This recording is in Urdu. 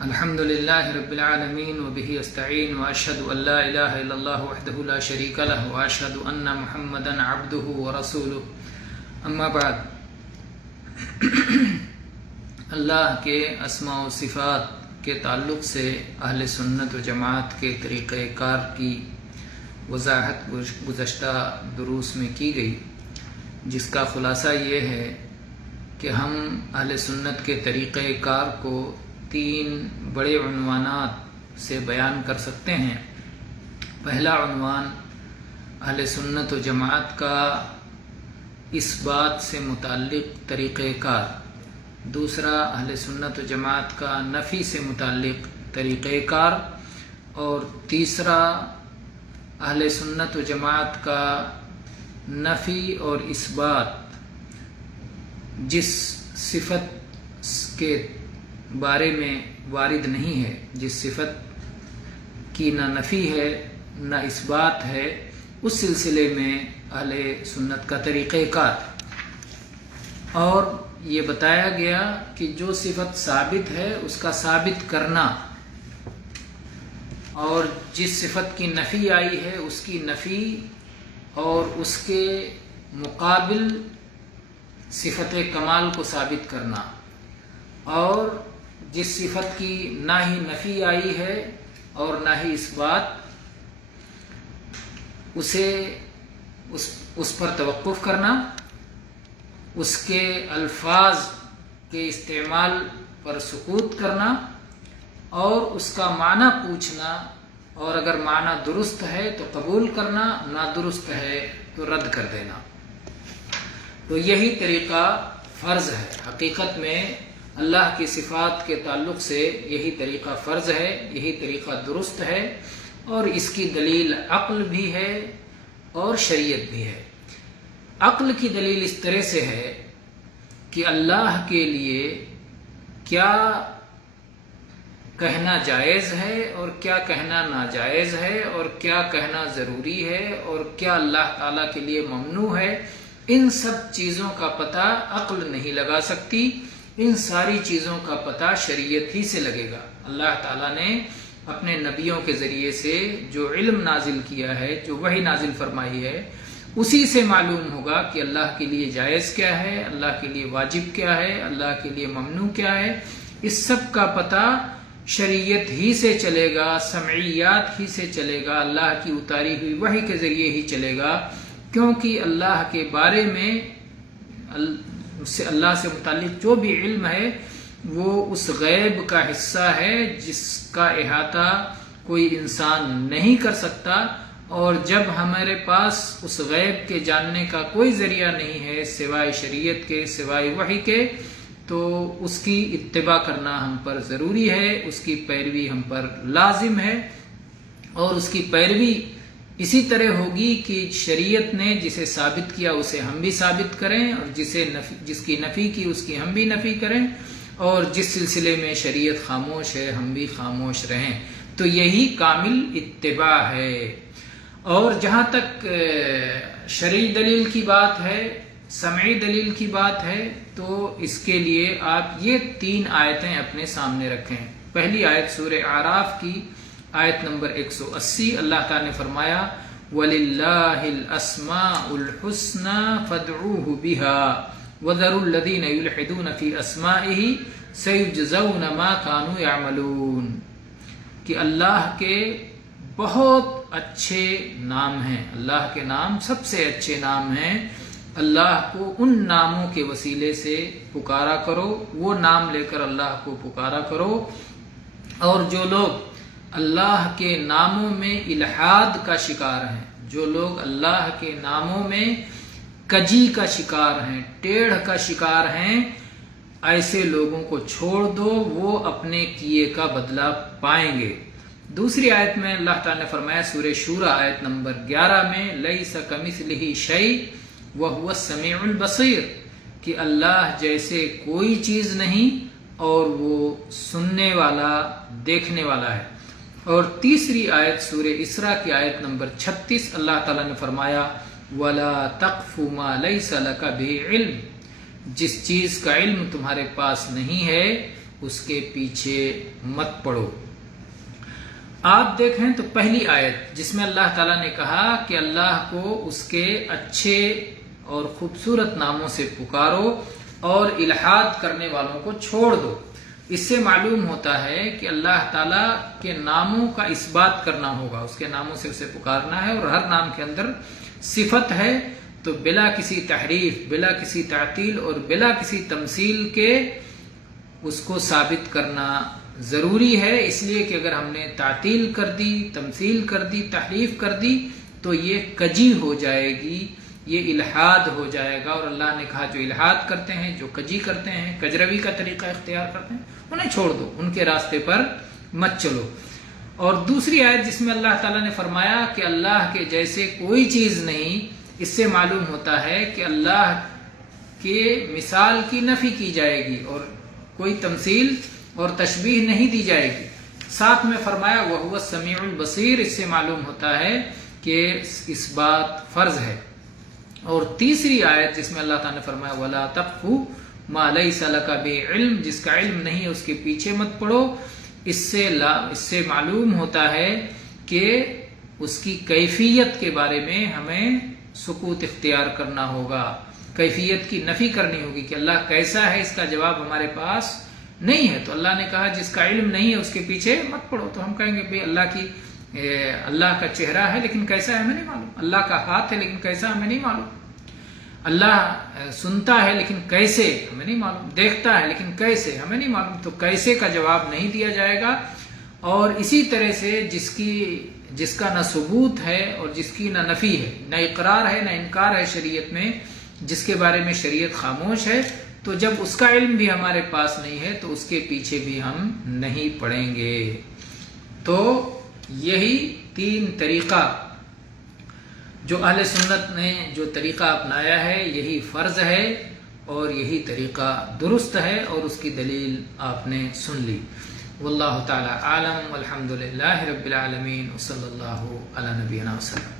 الحمد لله رب العالمين وبه استعين واشهد ان لا اله الا الله وحده لا شريك له واشهد ان محمدا عبده ورسوله اما بعد اللہ کے اسماء و صفات کے تعلق سے اہل سنت و جماعت کے طریقہ کار کی وضاحت گزشتہ دروس میں کی گئی، جس کا خلاصہ یہ ہے کہ ہم اہل سنت کے طریقہ کار کو 3 بڑے عنوانات سے بیان کر سکتے ہیں۔ پہلا عنوان اہل سنت و جماعت کا اس بات سے متعلق طریقہ کار، دوسرا اہل سنت و جماعت کا نفی سے متعلق طریقہ کار، اور تیسرا اہل سنت و جماعت کا نفی اور اثبات جس صفت کے بارے میں وارد نہیں ہے، جس صفت کی نہ نفی ہے نہ اثبات ہے، اس سلسلے میں اہل سنت کا طریقہ کار۔ اور یہ بتایا گیا کہ جو صفت ثابت ہے اس کا ثابت کرنا، اور جس صفت کی نفی آئی ہے اس کی نفی، اور اس کے مقابل صفت کمال کو ثابت کرنا، اور جس صفت کی نہ ہی نفی آئی ہے اور نہ ہی اثبات، اس پر توقف کرنا، اس کے الفاظ کے استعمال پر سکوت کرنا، اور اس کا معنی پوچھنا، اور اگر معنی درست ہے تو قبول کرنا، نادرست ہے تو رد کر دینا۔ تو یہی طریقہ فرض ہے۔ حقیقت میں اللہ کی صفات کے تعلق سے یہی طریقہ فرض ہے، یہی طریقہ درست ہے، اور اس کی دلیل عقل بھی ہے اور شریعت بھی ہے۔ عقل کی دلیل اس طرح سے ہے کہ اللہ کے لیے کیا کہنا جائز ہے اور کیا کہنا ناجائز ہے، اور کیا کہنا ضروری ہے اور کیا اللہ تعالیٰ کے لیے ممنوع ہے، ان سب چیزوں کا پتہ عقل نہیں لگا سکتی۔ ان ساری چیزوں کا پتہ شریعت ہی سے لگے گا۔ اللہ تعالیٰ نے اپنے نبیوں کے ذریعے سے جو علم نازل کیا ہے، جو وحی نازل فرمائی ہے، اسی سے معلوم ہوگا کہ اللہ کے لیے جائز کیا ہے، اللہ کے لیے واجب کیا ہے، اللہ کے لیے ممنوع کیا ہے۔ اس سب کا پتہ شریعت ہی سے چلے گا، سمعیات ہی سے چلے گا، اللہ کی اتاری ہوئی وحی کے ذریعے ہی چلے گا، کیونکہ اللہ کے بارے میں اللہ سے متعلق جو بھی علم ہے وہ اس غیب کا حصہ ہے جس کا احاطہ کوئی انسان نہیں کر سکتا، اور جب ہمارے پاس اس غیب کے جاننے کا کوئی ذریعہ نہیں ہے سوائے شریعت کے، سوائے وحی کے، تو اس کی اتباع کرنا ہم پر ضروری ہے، اس کی پیروی ہم پر لازم ہے، اور اس کی پیروی اسی طرح ہوگی کہ شریعت نے جسے ثابت کیا اسے ہم بھی ثابت کریں، اور جس کی نفی کی اس کی ہم بھی نفی کریں، اور جس سلسلے میں شریعت خاموش ہے ہم بھی خاموش رہیں۔ تو یہی کامل اتباع ہے۔ اور جہاں تک شرعی دلیل کی بات ہے، سمعی دلیل کی بات ہے، تو اس کے لیے آپ یہ 3 آیتیں اپنے سامنے رکھیں۔ پہلی آیت سورہ اعراف کی آیت نمبر 180، اللہ تعالیٰ نے فرمایا وَلِلَّهِ الْأَسْمَاءُ الْحُسْنَى فَادْعُوهُ بِهَا وَذَرُوا الَّذِينَ يُلْحِدُونَ فِي أَسْمَائِهِ سَيُجْزَوْنَ مَا كَانُوا يَعْمَلُونَ، کہ اللہ کے بہت اچھے نام ہیں، اللہ کے نام سب سے اچھے نام ہیں، اللہ کو ان ناموں کے وسیلے سے پکارا کرو، وہ نام لے کر اللہ کو پکارا کرو، اور جو لوگ اللہ کے ناموں میں الحاد کا شکار ہیں، جو لوگ اللہ کے ناموں میں کجی کا شکار ہیں، ٹیڑھ کا شکار ہیں، ایسے لوگوں کو چھوڑ دو، وہ اپنے کیے کا بدلہ پائیں گے۔ دوسری آیت میں اللہ تعالیٰ نے فرمایا سورہ شورى آیت نمبر 11 میں لیس کمثلہ شیء وہو السمیع البصیر، کہ اللہ جیسے کوئی چیز نہیں اور وہ سننے والا، دیکھنے والا ہے۔ اور تیسری آیت سورہ اسراء کی آیت نمبر 36 اللہ تعالیٰ نے فرمایا وَلَا تَقْفُ مَا لَيْسَ لَكَ بِهِ عِلْمٍ، جس چیز کا علم تمہارے پاس نہیں ہے اس کے پیچھے مت پڑو۔ آپ دیکھیں تو پہلی آیت جس میں اللہ تعالیٰ نے کہا کہ اللہ کو اس کے اچھے اور خوبصورت ناموں سے پکارو اور الحاد کرنے والوں کو چھوڑ دو، اس سے معلوم ہوتا ہے کہ اللہ تعالیٰ کے ناموں کا اثبات کرنا ہوگا، اس کے ناموں سے اسے پکارنا ہے، اور ہر نام کے اندر صفت ہے تو بلا کسی تحریف، بلا کسی تعطیل اور بلا کسی تمثیل کے اس کو ثابت کرنا ضروری ہے۔ اس لیے کہ اگر ہم نے تعطیل کر دی، تمثیل کر دی، تحریف کر دی تو یہ کجی ہو جائے گی، یہ الحاد ہو جائے گا، اور اللہ نے کہا جو الحاد کرتے ہیں، جو کجی کرتے ہیں، کجروی کا طریقہ اختیار کرتے ہیں، انہیں چھوڑ دو، ان کے راستے پر مت چلو۔ اور دوسری آیت جس میں اللہ تعالیٰ نے فرمایا کہ اللہ کے جیسے کوئی چیز نہیں، اس سے معلوم ہوتا ہے کہ اللہ کے مثال کی نفی کی جائے گی اور کوئی تمثیل اور تشبیہ نہیں دی جائے گی۔ ساتھ میں فرمایا وَهُوَ السَّمِيعُ الْبَصِيرُ، اس سے معلوم ہوتا ہے کہ اس بات فرض ہے۔ اور تیسری آیت جس میں اللہ تعالیٰ نے فرمایا وَلَا تَقْفُ مَا لَيْسَ لَكَ بِهِ عِلْمٌ، جس کا علم نہیں ہے اس کے پیچھے مت پڑو، اس سے معلوم ہوتا ہے کہ اس کی کیفیت کے بارے میں ہمیں سکوت اختیار کرنا ہوگا، کیفیت کی نفی کرنی ہوگی کہ اللہ کیسا ہے، اس کا جواب ہمارے پاس نہیں ہے۔ تو اللہ نے کہا جس کا علم نہیں ہے اس کے پیچھے مت پڑو، تو ہم کہیں گے بھئی اللہ کا چہرہ ہے لیکن کیسا ہے ہمیں نہیں معلوم، اللہ کا ہاتھ ہے لیکن کیسا ہمیں نہیں معلوم، اللہ سنتا ہے لیکن کیسے ہمیں نہیں معلوم، دیکھتا ہے لیکن کیسے ہمیں نہیں معلوم، تو کیسے کا جواب نہیں دیا جائے گا۔ اور اسی طرح سے جس کا نہ ثبوت ہے اور جس کی نہ نفی ہے، نہ اقرار ہے نہ انکار ہے شریعت میں، جس کے بارے میں شریعت خاموش ہے، تو جب اس کا علم بھی ہمارے پاس نہیں ہے تو اس کے پیچھے بھی ہم نہیں پڑیں گے۔ تو یہی تین طریقہ جو اہل سنت نے جو طریقہ اپنایا ہے یہی فرض ہے اور یہی طریقہ درست ہے، اور اس کی دلیل آپ نے سن لی۔ واللہ تعالی عالم، والحمد للہ رب العالمین، وصلی اللہ علی نبینا وسلم۔